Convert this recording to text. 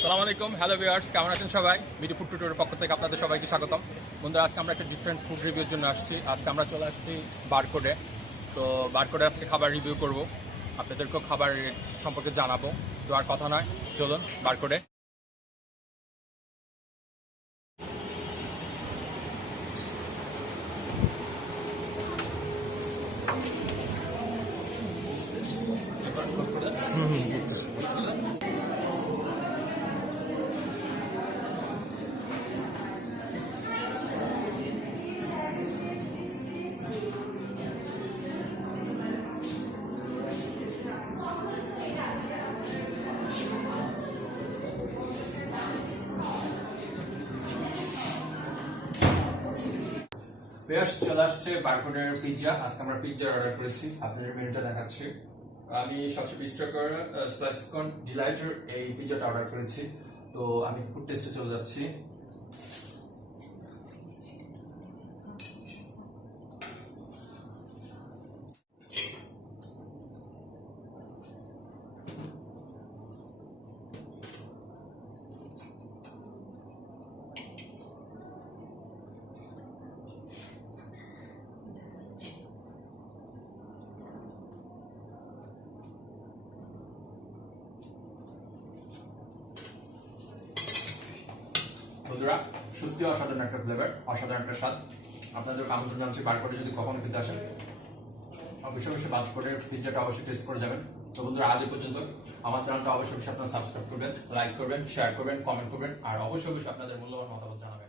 আসসালামু আলাইকুম, hello viewers, কেমন আছেন সবাই? বিডি ফুড টুরের পক্ষ থেকে আপনাদের সবাইকে স্বাগতম। বন্ধুরা, আজকে আমরা একটা ডিফারেন্ট ফুড রিভিউর জন্য আসছি। আজকে আমরা চলে আসছি বারকোডে। তো বারকোডে আজকে খাবার রিভিউ করব, আপনাদেরকেও খাবার সম্পর্কে জানাবো। তো আর কথা নয়, চলুন বারকোডে। ভিউয়ার্স, চলে আসছে বারকোডের পিৎজা। আজকে আমরা পিৎজা অর্ডার করেছি, আপনাদের মেনুটা দেখাচ্ছি। আমি 720 টাকার স্লাইসকন ডিলাইটের এই পিৎজাটা অর্ডার করেছি। তো আমি ফুড টেস্টে চলে যাচ্ছি। বন্ধুরা, সত্যি অসাধারণ একটা ফ্লেভার, অসাধারণ একটা স্বাদ। আপনাদের আমন্ত্রণ জানাচ্ছি বারকোডে যদি কখনো খেতে আসেন, অবশ্যই বারকোডের পিৎজাটা অবশ্যই টেস্ট করে যাবেন। তো বন্ধুরা, আজ এই পর্যন্ত। আমার চ্যানেলটা অবশ্যই আপনারা সাবস্ক্রাইব করবেন, লাইক করবেন, শেয়ার করবেন, কমেন্ট করবেন, আর অবশ্যই আপনাদের মূল্যবান মতামত জানাবেন।